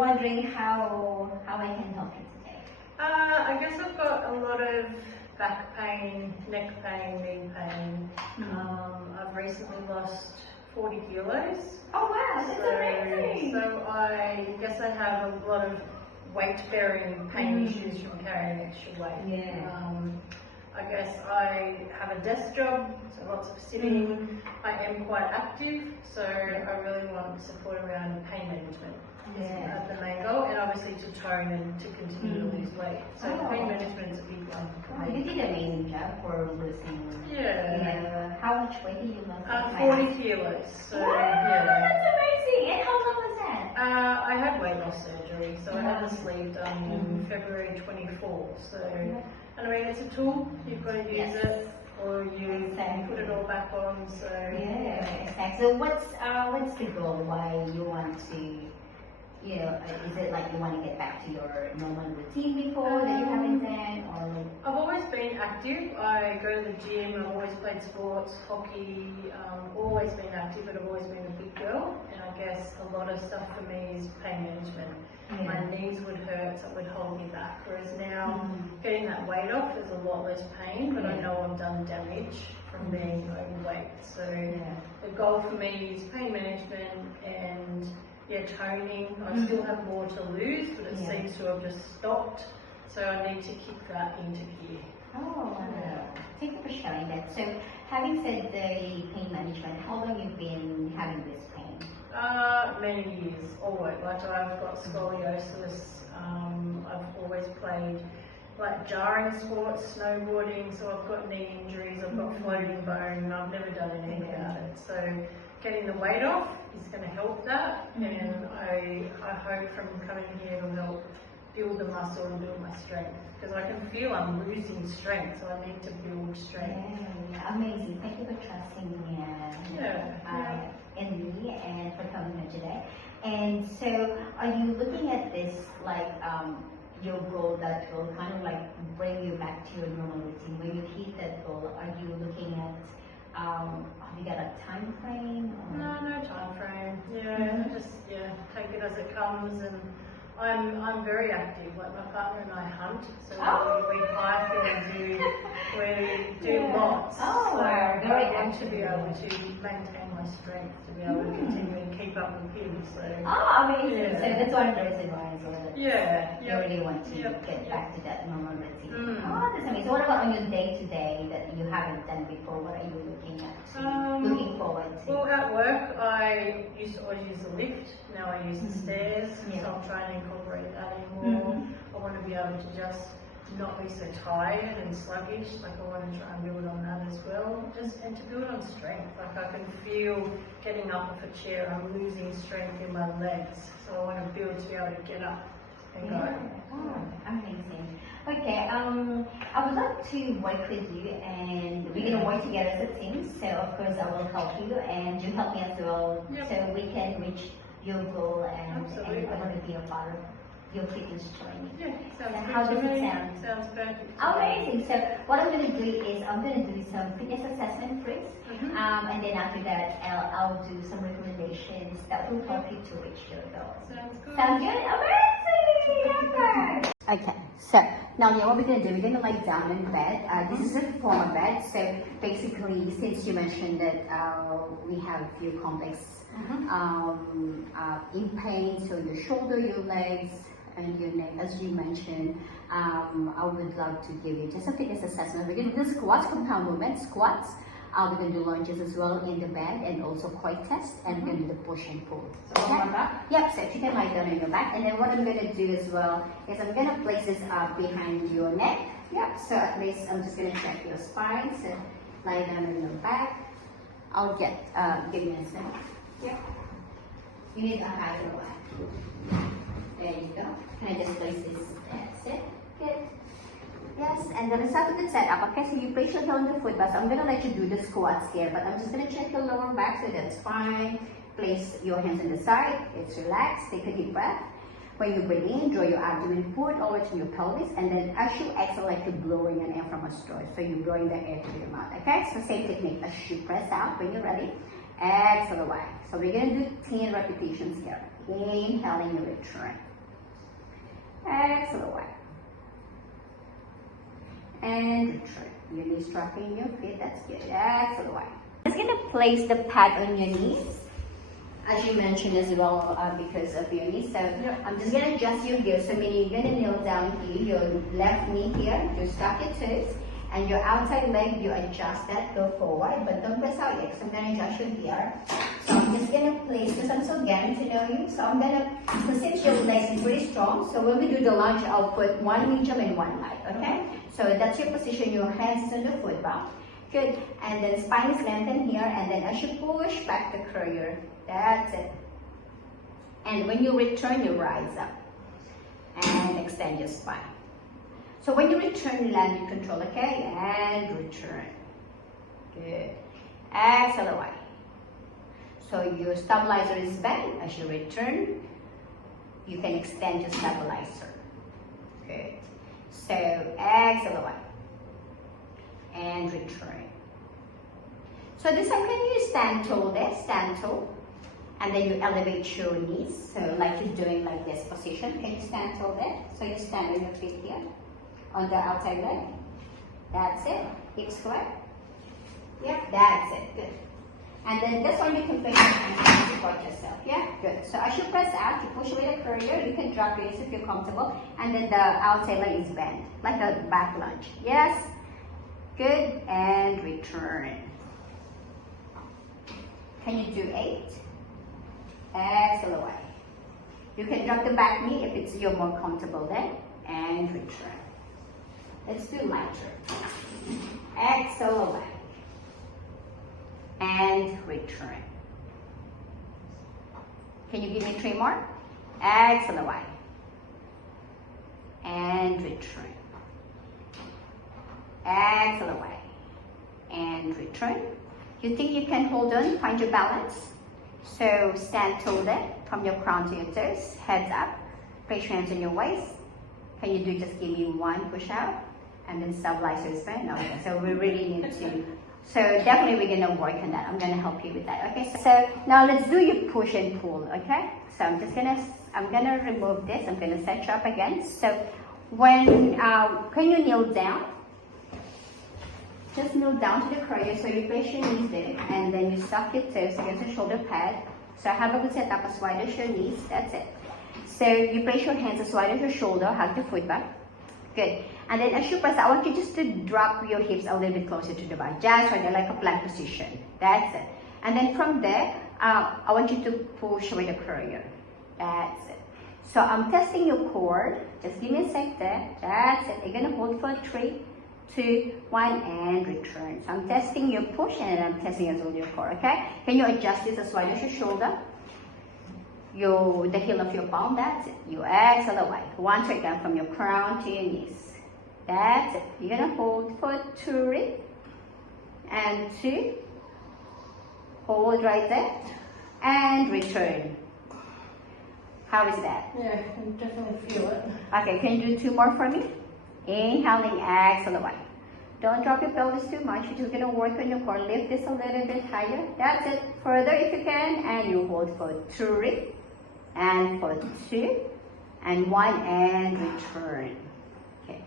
wondering how I can help you today. I guess I've got a lot of back pain, neck pain, knee pain. I've recently lost 40 kilos. Oh wow, that's amazing. So I guess I have a lot of weight-bearing pain issues from carrying extra weight. Yeah. I guess I have a desk job, so lots of sitting. I am quite active, so I really want support around pain management. As the main goal, and obviously to tone and to continue to lose weight. So pain management is a big one for me. You did an amazing job for losing. Yeah. How much weight did you lose? 40 kilos. So wow, that's amazing. And how long was that? I had weight loss surgery, so I had a sleeve done in February 24. So, and I mean, it's a tool. You've got to use it, or you put it all back on. So exactly. So what's the goal? Why you want to? You know, is it like you want to get back to your normal routine before that you haven't done, or? I've always been active. I go to the gym. I've always played sports, hockey. Always been active, but I've always been a big girl. And I guess a lot of stuff for me is pain management. My knees would hurt, so it would hold me back. Whereas now, getting that weight off, there's a lot less pain, but I know I've done damage from being overweight. So the goal for me is pain management and toning. I still have more to lose, but it seems to have just stopped. So I need to kick that into gear. Oh, wow. Thank you for sharing that. So, having said the pain management, how long have you been having this pain? Many years, always. Like I've got scoliosis. I've always played like jarring sports, snowboarding, so I've got knee injuries, I've got floating bone, and I've never done anything about it. So getting the weight off is going to help that, and I hope from coming here it'll help build the muscle and build my strength, because I can feel I'm losing strength, so I need to build strength. Amazing. Thank you for trusting me in me and for coming here today. And so, are you looking at this like your goal that will kind of like bring you back to your normal routine? When you hit that goal, are you looking at have you got a time frame? Or? No time frame. Just take it as it comes, and I'm very active. Like my partner and I hunt, so we hike and we do lots. Oh, so very I want active. to be able to maintain my strength, to be able to continue and keep up with him. So amazing. So that's one reason why as well. You really want to get back to that normal routine. That's amazing. So what about on your day-to-day that you haven't done before? What are you looking at? Looking forward to? Well, at work I used to always use the lift. Now I use the stairs. So I'm trying to incorporate that in more. I want to be able to just not be so tired and sluggish. Like I want to try and build on that as well. And to build on strength. Like I can feel getting up off a chair, I'm losing strength in my legs. So I want to build to be able to get up and go. Amazing. Okay, I would like to work with you, and we're going to work together as a team. So of course I will help you, and you help me as well, so we can reach your goal, and I want to be a part of your fitness journey. How does it sound? Sounds perfect. Amazing. So what I'm going to do is I'm going to do some fitness assessment first, and then after that I'll do some recommendations that will help you to reach your goal. Sounds good. Sounds good? Amazing! Okay, so now what we're going to do, we're going to lie down in bed. This is a formal bed, so basically since you mentioned that we have a few complex in pain, so your shoulder, your legs, and your neck, as you mentioned, I would love to give you just a fitness assessment. We're going to do squats, compound movement, squats. We're going to do lunges as well in the bed, and also quad test, and we're going to do the push and pull. So on my back? Yep, so you can lie down on your back, and then what I'm going to do as well is I'm going to place this behind your neck. Yep, so at least I'm just going to check your spine, so lie down on your back. I'll give me a second. Yep. You need to hide your back. There you go. Can I just place this? That's it. Good. Yes, and then start with the setup. Okay, so you place your heel on the foot, but I'm going to let you do the squats here, but I'm just going to check your lower back, so that's fine. Place your hands on the side. It's relaxed. Take a deep breath. When you breathe in, draw your abdomen forward over to your pelvis, and then as you exhale, like you're blowing an air from a straw. So you're blowing the air to your mouth. Okay, so same technique as you press out when you're ready. Exhale away. So we're going to do 10 repetitions here. Inhaling, you return. Exhale away. And return. Your knees dropping your feet, that's good. Exhale away. I'm just gonna place the pad on your knees, as you mentioned as well, because of your knees. So I'm just gonna adjust your heel. So meaning you're gonna kneel down here, your left knee here, you stop your toes, and your outside leg, you adjust that, go forward, but don't press out yet, so I'm gonna adjust your here. So I'm just gonna place this, I'm so getting to know you. So I'm gonna, so since your legs is pretty strong, so when we do the lunge, I'll put one medium and one light, okay? So that's your position, your hands is on the foot bar. Good, and then spine is lengthened here, and then as you push back the courier, that's it. And when you return, you rise up and extend your spine. So when you return, you land in control, okay? And return. Good. Exhale away. So your stabilizer is bent. As you return, you can extend your stabilizer. Good. So exhale away. And return. So this time, can you stand tall there? Stand tall. And then you elevate your knees. So like you're doing like this position. Can you stand tall there? So you stand on your feet here. On the outside leg. That's it. Hips square. Yeah, that's it. Good. And then this one you can place your hands to support yourself. Yeah, good. So as you press out, you push away the courier. You can drop your knees if you're comfortable. And then the outside leg is bent, like a back lunge. Yes. Good. And return. Can you do 8? Exhale away. You can drop the back knee if you're more comfortable there. And return. Let's do lighter. Exhale away. And return. Can you give me 3 more? Exhale away. And return. Exhale away. And return. You think you can hold on, find your balance? So stand tall there, from your crown to your toes, heads up. Place your hands on your waist. Can you do just give me 1 push out? And then stabilize your spine. Okay, so we really need to. So definitely we're gonna work on that. I'm gonna help you with that. Okay. So now let's do your push and pull. Okay. So I'm gonna remove this. I'm gonna set you up again. So when can you kneel down? Just kneel down to the courier. So you place your knees there, and then you stuff your toes against the shoulder pad. So have a good setup as wide as your knees. That's it. So you place your hands as wide as your shoulder. Hug your foot back. Good. And then as you press, I want you just to drop your hips a little bit closer to the bar. Just right there, like a plank position. That's it. And then from there, I want you to push away the courier. That's it. So I'm testing your core. Just give me a sec there. That's it. You're going to hold for 3, 2, 1, and return. So I'm testing your push, and then I'm testing as well your core, okay? Can you adjust this as wide as your shoulder? The heel of your palm, that's it. You exhale away. 1 straight down from your crown to your knees. That's it. You're gonna hold for 3 and 2. Hold right there and return. How is that? Yeah, I can definitely feel it. Okay, can you do 2 more for me? Inhaling, exhale away. Don't drop your pelvis too much. You're just gonna work on your core. Lift this a little bit higher. That's it. Further if you can, and you hold for 3 and for 2 and 1 and return. Okay.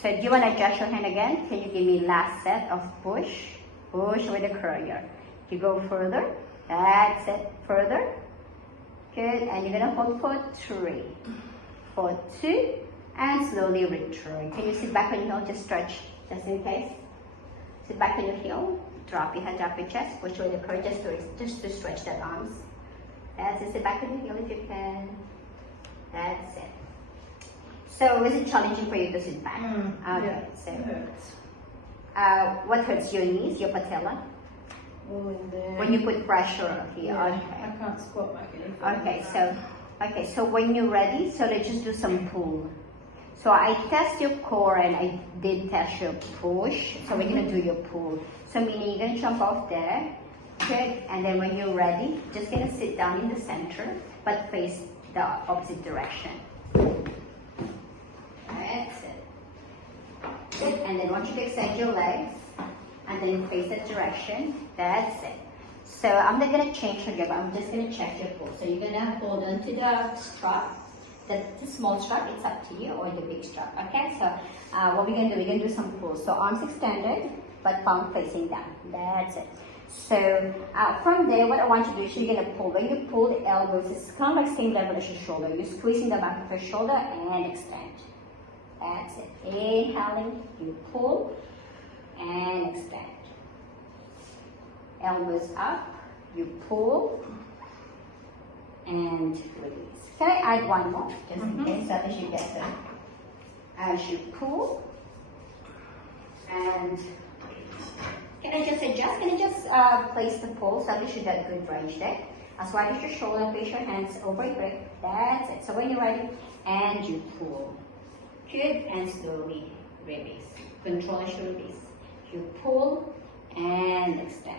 So do you want to adjust your hand again? Can you give me last set of push? Push with the courier. You go further. That's it. Further. Good. And you're gonna hold for 3, for 2, and slowly return. Can you sit back on your heel? Just stretch, just in case. Sit back on your heel. Drop your head, drop your chest. Push with the courier just to stretch the arms. That's it. Sit back on your heel if you can. That's it. So is it challenging for you to sit back? Okay. Yeah, So it hurts. what hurts your knees, your patella? All in there. When you put pressure here. Yeah, Okay. I can't squat back any further. Okay, so when you're ready, so let's just do some pull. So I test your core and I did test your push. So we're gonna do your pull. So meaning you're gonna jump off there. Good. And then when you're ready, just gonna sit down in the center, but face the opposite direction. That's it. Good. And then I want you to extend your legs and then face that direction. That's it. So I'm not gonna change your grip. I'm just gonna check your pull. So you're gonna hold on to the strap. the small strap, it's up to you, or the big strap. Okay, so what we're gonna do, we're gonna do some pulls. So arms extended, but palm facing down. That's it. So from there, what I want you to do is you're gonna pull. When you pull, the elbows is kind of like same level as your shoulder. You're squeezing the back of your shoulder and extend. That's it. Inhaling, you pull and extend. Elbows up, you pull and release. Can I add one more? Just in case, so as you get them. As you pull and can I just adjust? Can I just place the pull so that you get good range there? As wide as your shoulder, place your hands over your grip. That's it. So when you're ready, and you pull. Good, and slowly release. Control as you release. You pull and extend.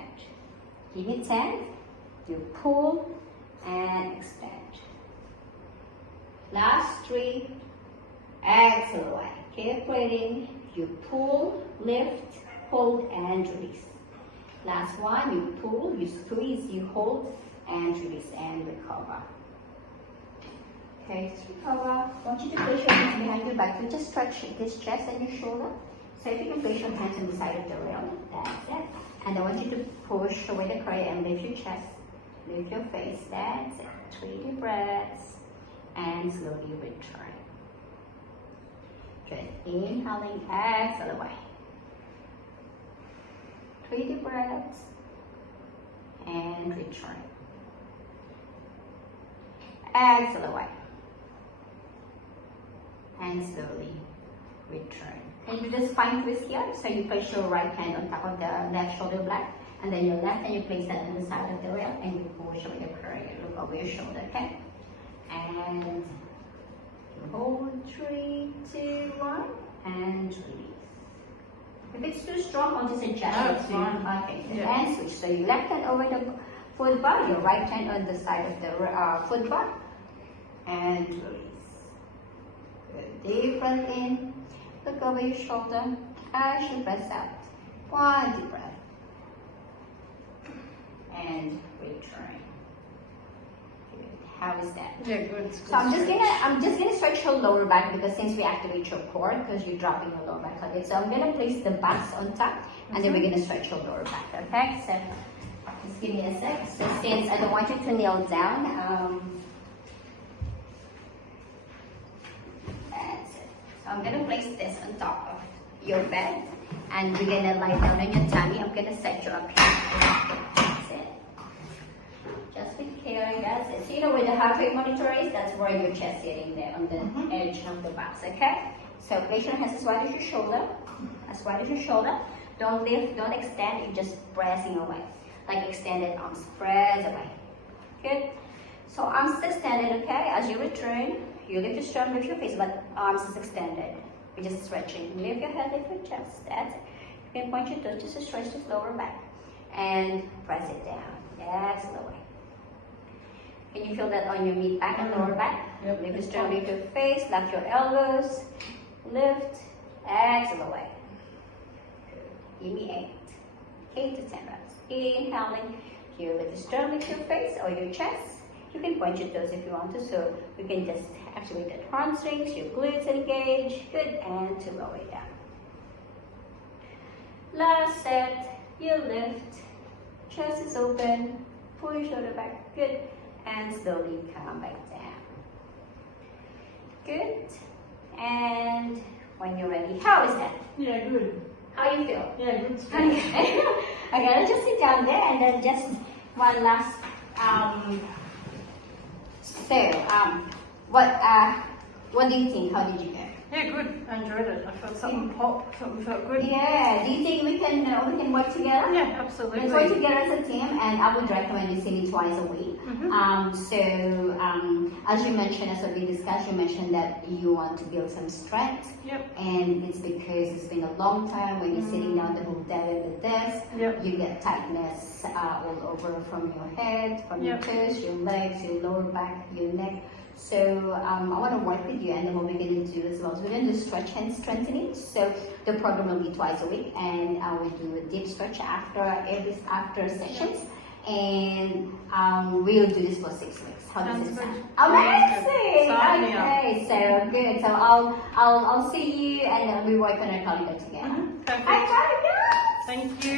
Give me 10. You pull and extend. Last 3. Exhale away. Keep breathing. You pull, lift, hold, and release. Last one. You pull, you squeeze, you hold, and release, and recover. Okay, just recover. I want you to place your hands behind your back. You just stretch this chest and your shoulder. So if you can place your hands on the side of the rail, that's it. And I want you to push away the curry and lift your chest, lift your face. That's it. 3 deep breaths and slowly return. Good. Inhaling, exhale away. 3 deep breaths and return. Exhale away. And slowly return. And do the spine twist here. So you place your right hand on top of the left shoulder blade, and then your left hand you place that on the side of the rail, and you push away your curry. Look over your shoulder, okay? And you hold 3, 2, 1, and release. If it's too strong, I'll just adjust No, it it's to fine. okay. Yeah. And switch. So your left hand over the foot bar, your right hand on the side of the foot bar, and release. Good. Deep breath in. Look over your shoulder as you press out. 1 deep breath. And return. Good. How is that? Yeah, good. So I'm just gonna stretch your lower back, because since we activate your core, because you're dropping your lower back a bit. So I'm gonna place the backs on top, and then we're gonna stretch your lower back. Okay? So just give me a sec. So since I don't want you to kneel down, that's it. So I'm gonna place this on top of your bed, and we're gonna lie down on your tummy. I'm gonna set you up here. That's it. Just with care, that's it. So you know where the heart rate monitor is? That's where your chest is sitting there on the edge of the box, okay? So place your hands as wide as your shoulder. As wide as your shoulder. Don't lift, don't extend, you're just pressing away. Like extended arms, press away. Good? So arms extended, okay? As you return, you lift your strap, lift your face, but arms is extended. You're just stretching. Lift your head, lift your chest. That's it. You can point your toes just to stretch this lower back. And press it down. That's the way. Can you feel that on your mid back and lower back? Yep. Lift your strap, lift your face, lock your elbows. Lift, exhale away. Give me 8. 8 to 10 reps. Inhaling. You lift your strap, lift your face or your chest. You can point your toes if you want to, so you can just activate the hamstrings, your glutes engage. Good, and to lower it down. Last set, you lift, chest is open, pull your shoulder back. Good, and slowly come back down. Good, and when you're ready, how is that? Yeah, good. How you feel? Yeah, good. Okay, okay, let's just sit down there, and then just one last. What do you think? How did you go? Yeah, good. I enjoyed it. I felt something pop. Something felt good. Yeah. Do you think we can work together? Yeah, absolutely. Let's work together as a team, and I would recommend you singing twice a week. As you mentioned, as we discussed, you mentioned that you want to build some strength. Yep. And it's because it's been a long time when you're sitting down the whole day at the desk. Yep. You get tightness all over from your head, from your toes, your legs, your lower back, your neck. So I want to work with you, and then what we're going to do as well is we're going to do stretch and strengthening. So the program will be twice a week, and I will do a deep stretch after sessions, and we'll do this for 6 weeks. How does it sound? Amazing! Sign me up. Okay, Okay, so good. So I'll see you and we work on our calendar together. Perfect. High five, guys! Thank you.